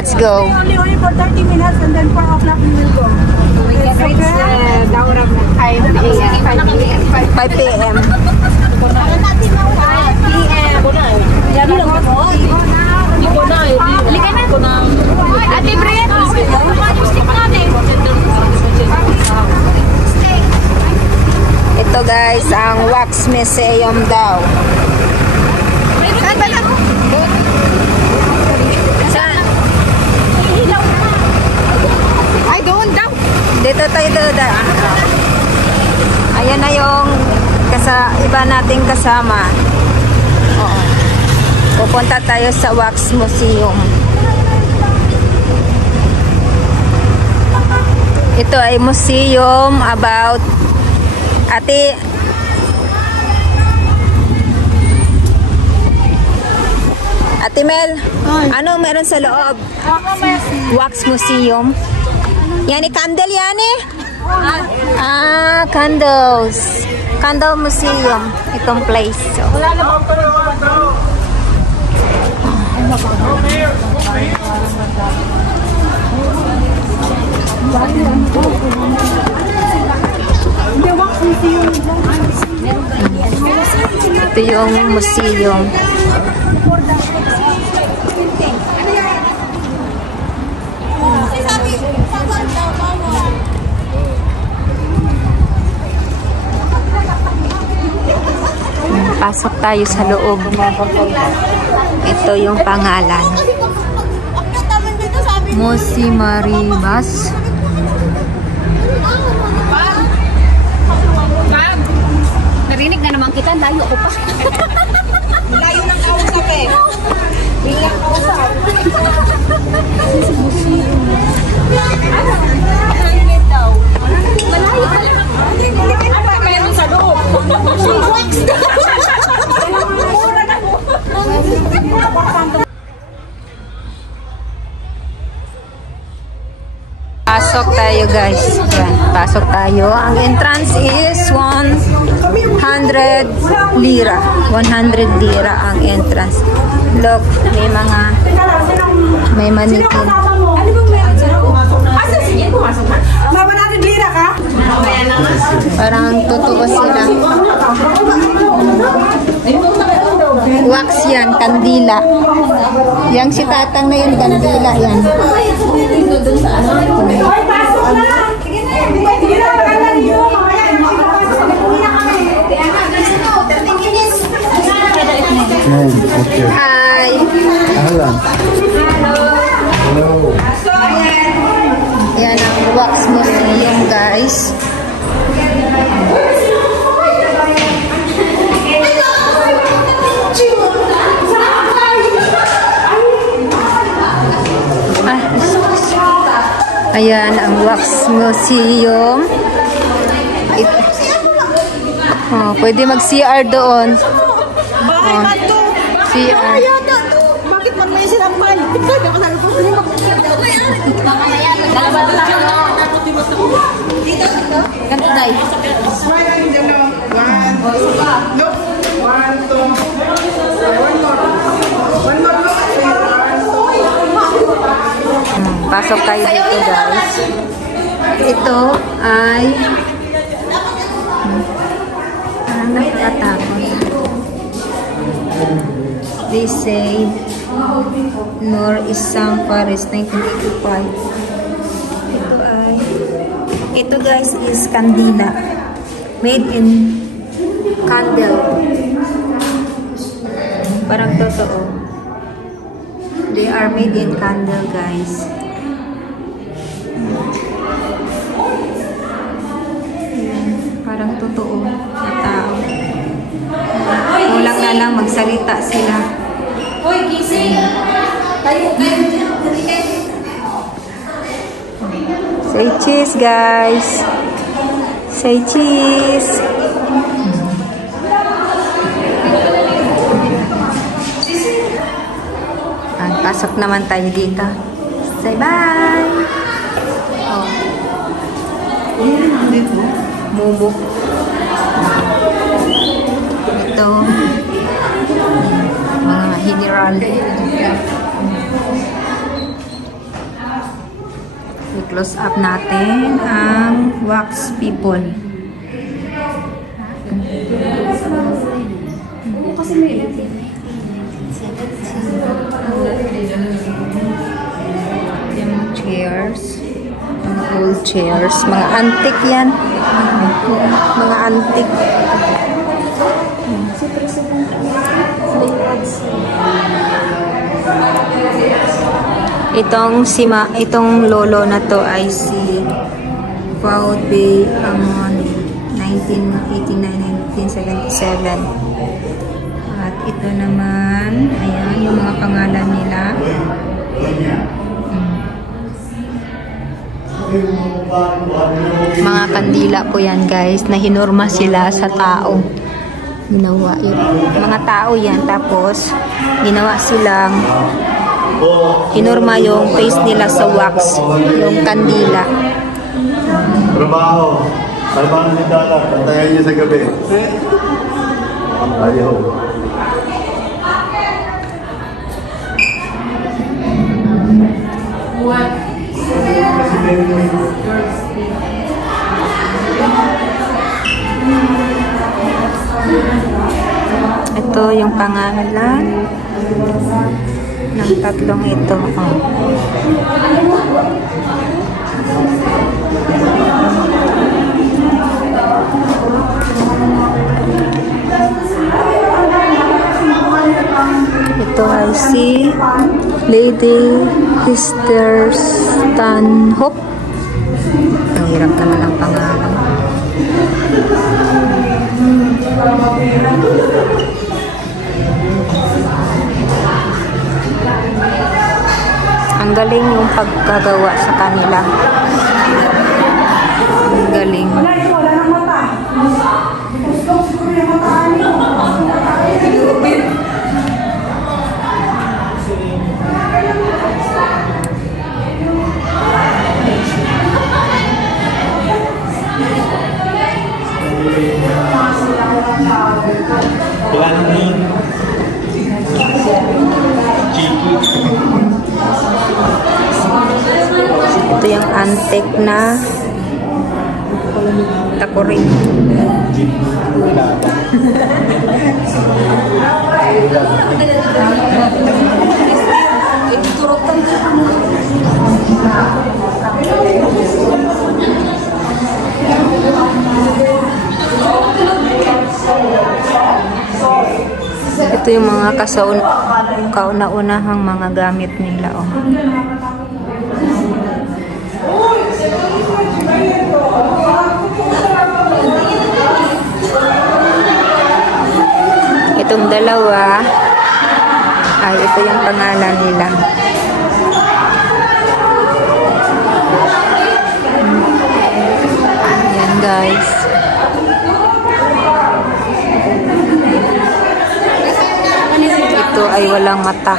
Let's go. Only for 30 minutes and then 4 o'clock we will go. We can reach Daurang at 5 5 p.m. 5 p.m. Yan lang po. Halika na. Ate Brit, stick mo natin. Ito guys, ang Wax Museum daw. Ay, doon daw. Dito tayo doon. Ayan na yung iba nating kasama. Oo. Pupunta tayo sa Wax Museum. Ito ay museum about Ate Mel, ano meron sa loob? Wax Museum. Yan candle yan candles. Candle Museum. Itong place. So. Ito yung museum. Pasok tayo sa loob. Ito yung pangalan. Mosi Maribas. Narinig na naman kita, layo ko pa. Layo ng kausap Bilang kausap. Malayo pa lang. Apa meron sa loob? Wax. Mura na mo. Pasok tayo guys. Yan, pasok tayo. Ang entrance is 100 lira. 100 lira ang entrance. Look, may manikin. Ano bang meron sa loob? Asa sige, pumasok na. Mama natin lira ka? Parang totoo sila. Wax yan, kandila. Yang si tatang na yun, kandila yan. Hoy, pasok na! Sige na, hindi na maganda niyo. Hi! Hello. Hello. Yan ang Wax Museum guys. Ayan ang Wax Museum. Pwede mag-CR doon. CR. Bakit man may silang balik? Pasok tayo dito guys. Ito ay nakakatakot. They say Noor Isang Paris 1985. Ito guys is kandila. Made in candle. Parang totoo. They are made in candle guys. Parang totoo na tao. Kulang na lang magsalita sila. Hoy, gising! Tayo. Say cheese guys. Say cheese. Pasok naman tayo dito. Say bye! Oh. Mumu. Ito. Mga general. close up natin ang wax people. Yung chairs. Mga old chairs. Mga antique yan. Mga antique. Itong lolo na to ay si Fouad Bey Amon, 1989-1977. At ito naman, ayan, yung mga pangalan nila. Mga kandila po yan guys, na hinurma sila sa tao. Ginawa yun. Mga tao yan, tapos ginawa silang hinurma yung face nila sa wax, yung kandila. Trabaho. Trabaho ni Dala. Pantayan niya sa gabi. Ayaw. Ito yung pangalan ng tatlong ito. Ito ay si Lady Esther Stanhope. Ang hirap naman ang pangalan. Ang galing yung pagkagawa sa kanila. Ang galing. Ito yung antique na takuring. Ito yung mga kauna-unahang mga gamit nila. Oh. Itong dalawa ay ito yung pangalan nila. Ayan guys. Ito ay walang mata.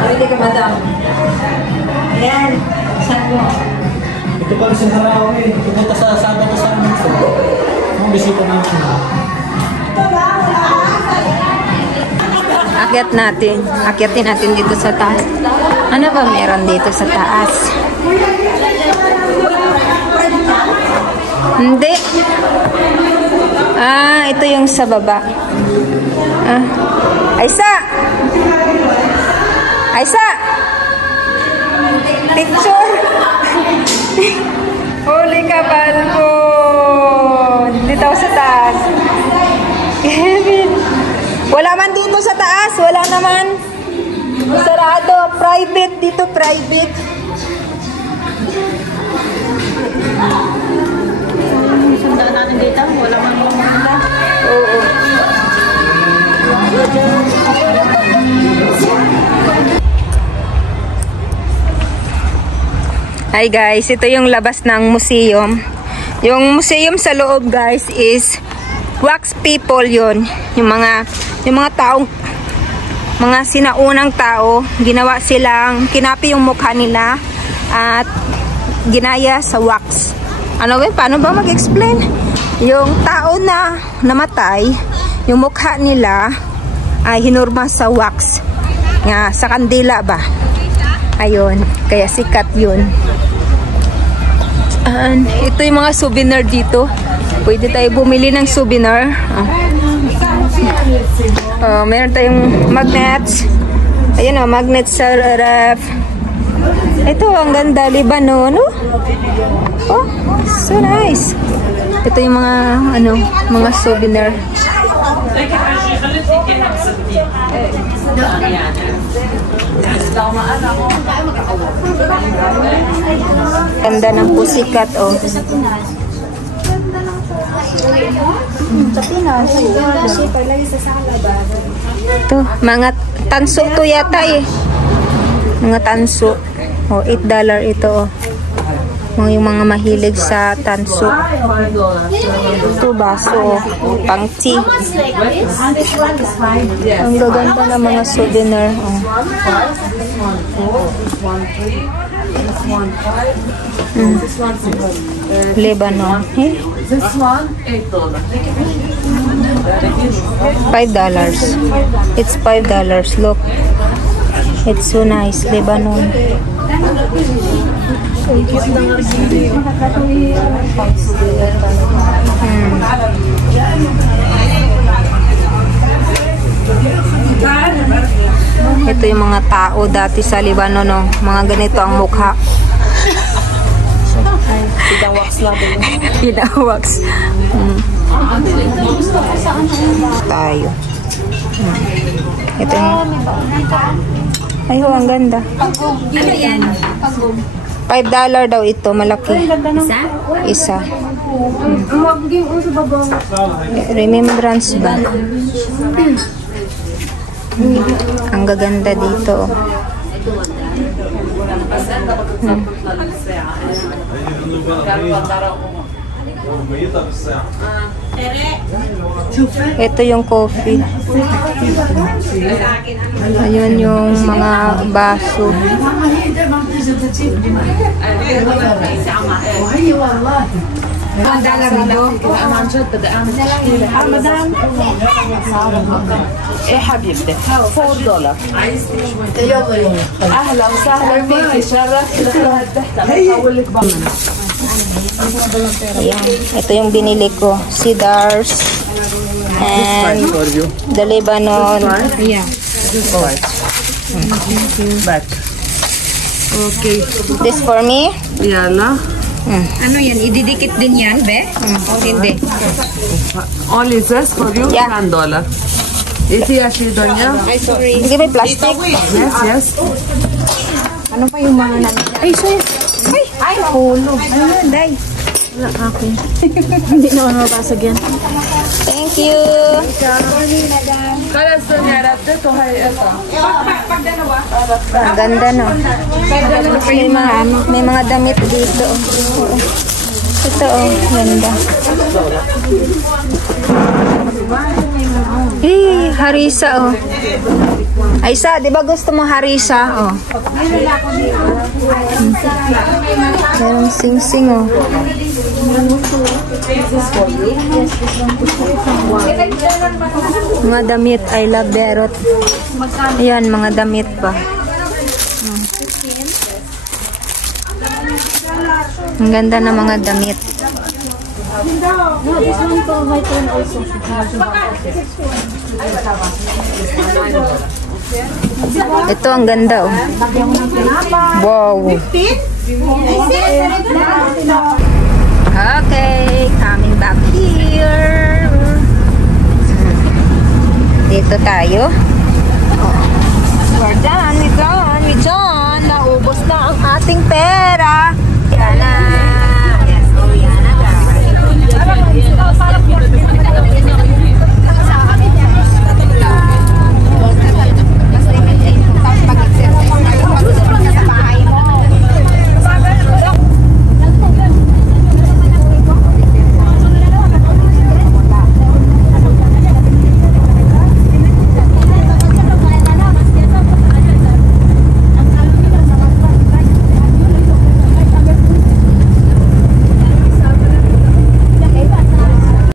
Pwede ka, madam. Ayan. Saan mo? Ito pa rin sa Haraw eh. Pupunta sa Sabado sa amin. Ang bisita namin. Akyatin natin dito sa taas. Ano ba meron dito sa taas? Hindi. Ah, ito yung sa baba. Ah. Aisa! Aisa! Picture! Huli ka, Balbon! Dito ako sa taas. Kevin! Wala man dito sa taas. Wala naman. Sarado. Private dito. Private. Sundan natin dito. Wala man mo muna. Oo. Hi guys, ito yung labas ng museum. Yung museum sa loob guys is wax people yun. Yung mga taong, mga sinaunang tao, ginawa silang, kinapi yung mukha nila at ginaya sa wax. Ano ba? Paano ba mag-explain? Yung tao na namatay, yung mukha nila ay hinurma sa wax. Nga, sa kandila ba? Ayun, kaya sikat yun. And ito yung mga souvenir dito. Pwede tayo bumili ng souvenir. Meron tayong magnets. Ayun o, magnets sa ref. Ito, ang ganda, Lebanon. Oh, so nice. Ito yung mga, mga souvenir. Ganda ng pusikat, oh. Ito, mga tanso to yata eh. Mga tanso. Oh, $8 ito, oh. Yung mga mahilig sa tanso. Ito, baso, oh. Pang tea. Ang gaganda ng mga souvenir, oh. Lebanon. This one, $8. $5. It's $5. Look. It's so nice. Lebanon. Ito yung mga tao dati sa Lebanon, no? Mga ganito ang mukha. Pinawaks natin. Pinawaks. Tayo. Ito yung... Ay, ang ganda. Ano yan? $5 daw ito, malaki. Isa? Isa. Remembrance ba? Ang gaganda dito. Ito yung coffee. Ayun yung mga baso. ايه حبيبتي $4 اهلا وسهلا فيكي شرفتي هقول لك Ayan. Ito yung binili ko. Cedars and the Lebanon. Yeah. Back. Okay. This for me? يلا. Ano yan? Ididikit din yan, be? O hindi? Only this for you Yeah. $10. Iti ashi donya. Ay, sorry. Give me plastic. Yes, yes. Ano pa yung mga namin? Ay, sorry. Ay, hulog. Ayun, day. Okay. Hindi naman mabasag yan. Thank you. خلاص donya radde to hay esa. Ang ganda, no? May mga damit dito. Ito, oh. Ganda. Harisa, oh. Aisa, di ba gusto mo harisa? Oh. Merong sing-sing, oh. Mga damit, I love Berot. Ayan, mga damit pa. Ang ganda ng mga damit. Ito ang ganda, oh. Wow. Okay, coming back here. Dito tayo. Oh. We're done, we're done, we're done. Naubos na ang ating pera. Yan na. Yes, oh yan na guys.